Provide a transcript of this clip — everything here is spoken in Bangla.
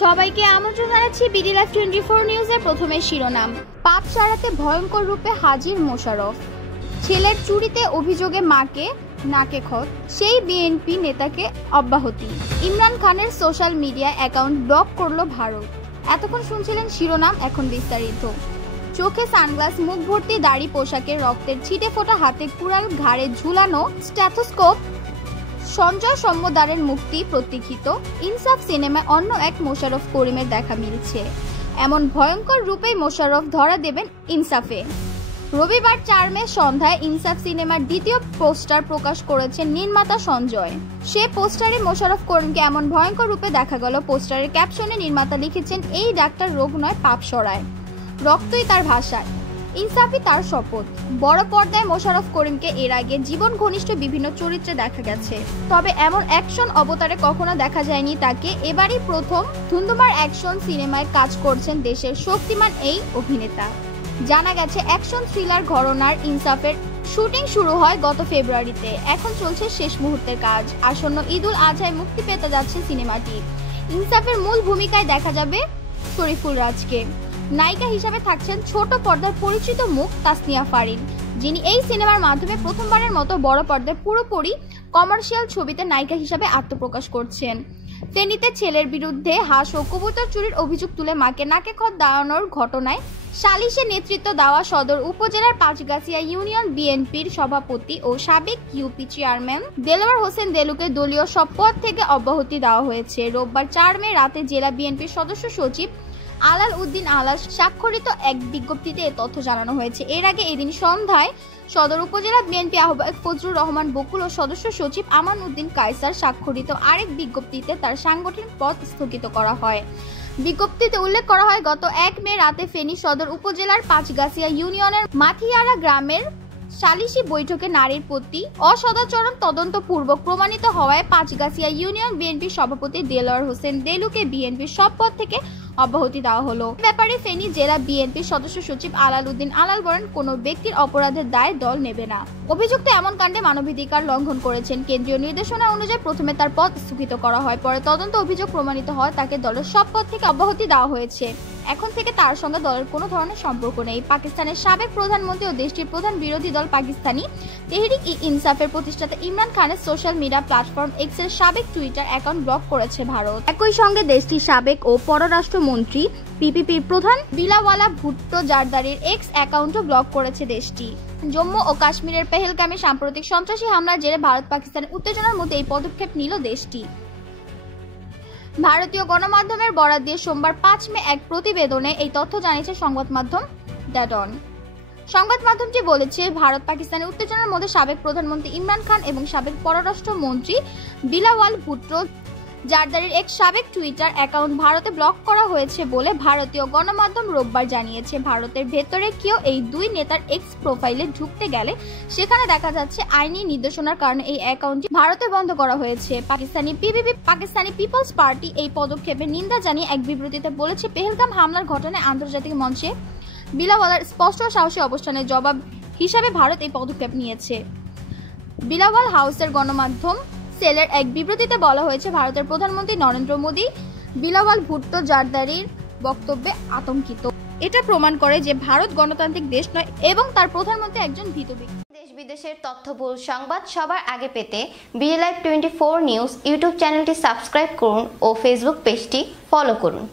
সবাইকে আমন্ত্রণ জানাচ্ছি বিডি লাইভ 24 নিউজের প্রথমে শিরোনাম। পাপ সারাতে ভয়ঙ্কর রূপে হাজির মোশাররফ। ছেলের চুরিতে অভিযোগে মাকে নাকে খত, সেই বিএনপি নেতাকে অব্যাহতি। ইমরান খানের সোশ্যাল মিডিয়া অ্যাকাউন্ট ব্লক করল ভারত। এতক্ষণ শুনছিলেন শিরোনাম, এখন বিস্তারিত। চোখে সানগ্লাস, মুখ ভর্তি দাড়ি, পোশাকে রক্তের ছিটে ফোটা, হাতে কুড়াল, ঘাড়ে ঝুলানো স্ট্যাথোস্কোপ, সঞ্জয় সম্মদারের মুক্তি প্রতীক্ষিত। ইনসাফ সিনেমায় অন্য এক মোশাররফ করিমের দেখা মিলছে। এমন ভয়ঙ্কর রূপেই মোশাররফ ধরা দেবেন ইনসাফে। রবিবার 4 মে সন্ধ্যায় ইনসাফ সিনেমার দ্বিতীয় পোস্টার প্রকাশ করেছেন নির্মাতা সঞ্জয়। সে পোস্টারে মোশাররফ করিমকে এমন ভয়ঙ্কর রূপে দেখা গেল। পোস্টারের ক্যাপশনে নির্মাতা লিখেছেন, এই ডাক্তার রোগ নয়, পাপ সরায়, রক্তই তার ভাষায়, ইনসাফই তার শপথ। বড় পর্দায় মোশাররফ করিমকে এর আগে জীবন ঘনিষ্ঠ বিভিন্ন চরিত্রে দেখা গেছে, তবে এমন অ্যাকশন অবতারে কখনো দেখা যায়নি তাকে। এবারই প্রথম ধুন্ধুমার অ্যাকশন সিনেমায় কাজ করছেন দেশের শক্তিমান এই অভিনেতা। জানা গেছে, অ্যাকশন থ্রিলার ঘরানার ইনসাফের শুটিং শুরু হয় গত ফেব্রুয়ারিতে। এখন চলছে শেষ মুহূর্তের কাজ। আসন্ন ঈদুল আজহায় মুক্তি পেতে যাচ্ছে সিনেমাটি। ইনসাফের মূল ভূমিকায় দেখা যাবে শরীফুল রাজকে। নায়িকা হিসাবে থাকছেন ছোট পর্দার পরিচিত মুখ তাসনিয়া ফারিন, যিনি এই সিনেমার মাধ্যমে প্রথমবারের মতো বড় পর্দায় পুরোপুরি কমার্শিয়াল ছবিতে নায়িকা হিসাবে আত্মপ্রকাশ করছেন। ফেনীতে ছেলের বিরুদ্ধে হাঁস ও কবুতর চুরির অভিযোগ তুলে মাকে নাকে খত দেওয়ানোর ঘটনায় সালিশে নেতৃত্ব দেওয়া সদর উপজেলার পাঁচগাছিয়া ইউনিয়ন বিএনপির সভাপতি ও সাবেক ইউপি চেয়ারম্যান দেলোয়ার হোসেন দেলুকে দলীয় সব পদ থেকে অব্যাহতি দেওয়া হয়েছে। রোববার 4 মে রাতে জেলা বিএনপির সদস্য সচিব আলাল উদ্দিন আলাল স্বাক্ষরিত এক বিজ্ঞপ্তিতে এ তথ্য জানানো হয়েছে। এর আগে এদিন সন্ধ্যায় সদর উপজেলা বিএনপি আহ্বায়ক ফজলুর রহমান বকুল ও সদস্য সচিব আমান উদ্দিন কায়সার স্বাক্ষরিত আরেক বিজ্ঞপ্তিতে তার সাংগঠনিক পদ স্থগিত করা হয়। বিজ্ঞপ্তিতে উল্লেখ করা হয়, গত 1 মে রাতে ফেনী সদর উপজেলার পাঁচগাছিয়া ইউনিয়নের মাথিয়ারা গ্রামের সালিশি বৈঠকে নারীর প্রতি অসদাচরণ তদন্তপূর্বক প্রমাণিত হওয়ায় পাঁচগাছিয়া ইউনিয়ন বিএনপির সভাপতি দেলোয়ার হোসেন দেলুকে বিএনপির সব পদ থেকে অব্যাহতি দেওয়া হলো। ব্যাপারে ফেনী জেলা বিএনপির সদস্য সচিব আলাল উদ্দিন আলাল বলেন, কোনো ব্যক্তির অপরাধের দায় দল নেবে না। অভিযুক্ত এমন কাণ্ডে মানবাধিকার লঙ্ঘন করেছেন। কেন্দ্রীয় নির্দেশনা অনুযায়ী প্রথমে তার পদ স্থগিত করা হয়, পরে তদন্ত অভিযোগ প্রমাণিত হয় তাকে দলের সব পদ থেকে অব্যাহতি দেওয়া হয়েছে। এখন থেকে তার সঙ্গে দলের কোনো ধরনের সম্পর্ক নেই। পাকিস্তানের সাবেক প্রধানমন্ত্রী ও দেশটির প্রধান বিরোধী দল পাকিস্তানি তেহরিক-ই-ইনসাফের প্রতিষ্ঠাতা ইমরান খানের সোশ্যাল মিডিয়া প্ল্যাটফর্ম এক্স এর সাবেক টুইটার অ্যাকাউন্ট ব্লক করেছে ভারত। একই সঙ্গে দেশটির সাবেক ও পররাষ্ট্রমন্ত্রী পিপিপির প্রধান বিলাওয়ালা ভুট্টো জারদারির এক্স অ্যাকাউন্টও ব্লক করেছে দেশটি। জম্মু ও কাশ্মীরের পেহেলগামে সাম্প্রতিক সন্ত্রাসী হামলার জেরে ভারত পাকিস্তানের উত্তেজনার মধ্যে এই পদক্ষেপ নিল দেশটি। ভারতীয় গণমাধ্যমের বরাত দিয়ে সোমবার 5 মে এক প্রতিবেদনে এই তথ্য জানিয়েছে সংবাদ মাধ্যম দ্য ডন। সংবাদ মাধ্যমটি বলেছে, ভারত পাকিস্তানের উত্তেজনার মধ্যে সাবেক প্রধানমন্ত্রী ইমরান খান এবং সাবেক পররাষ্ট্রমন্ত্রী বিলাওয়াল ভুট্টো জারদারির এক সাবেক টুইটার অ্যাকাউন্ট ভারতে ব্লক করা হয়েছে বলে ভারতীয় গণমাধ্যম রোববার জানিয়েছে। ভারতের ভেতরে কেউ এই দুই নেতার এক্স প্রোফাইলে ঢুকতে গেলে সেখানে দেখা যাচ্ছে আইনি নির্দেশনার কারণে এই অ্যাকাউন্টটি ভারতে বন্ধ করা হয়েছে। পাকিস্তানি পিপলস পার্টি এই পদক্ষেপের নিন্দা জানিয়ে এক বিবৃতিতে বলেছে, পেহেলগাম হামলার ঘটনায় আন্তর্জাতিক মঞ্চে বিলাওয়ালার স্পষ্ট ও সাহসী অবস্থানের জবাব হিসাবে ভারত এই পদক্ষেপ নিয়েছে। বিলাওয়াল হাউসের গণমাধ্যম সেলের এক বিবৃতিতে বলা হয়েছে, ভারতের প্রধানমন্ত্রী নরেন্দ্র মোদী বিলাওয়াল ভুট্টো জারদারির বক্তব্যে আতঙ্কিত। এটা প্রমাণ করে যে ভারত গণতান্ত্রিক দেশ নয় এবং তার প্রধানমন্ত্রী একজন ভীত ব্যক্তি। দেশ বিদেশের তথ্যবহুল সংবাদ সবার আগে পেতে বিডি লাইভ 24 নিউজ ইউটিউব চ্যানেলটি সাবস্ক্রাইব করুন ও ফেসবুক পেজটি ফলো করুন।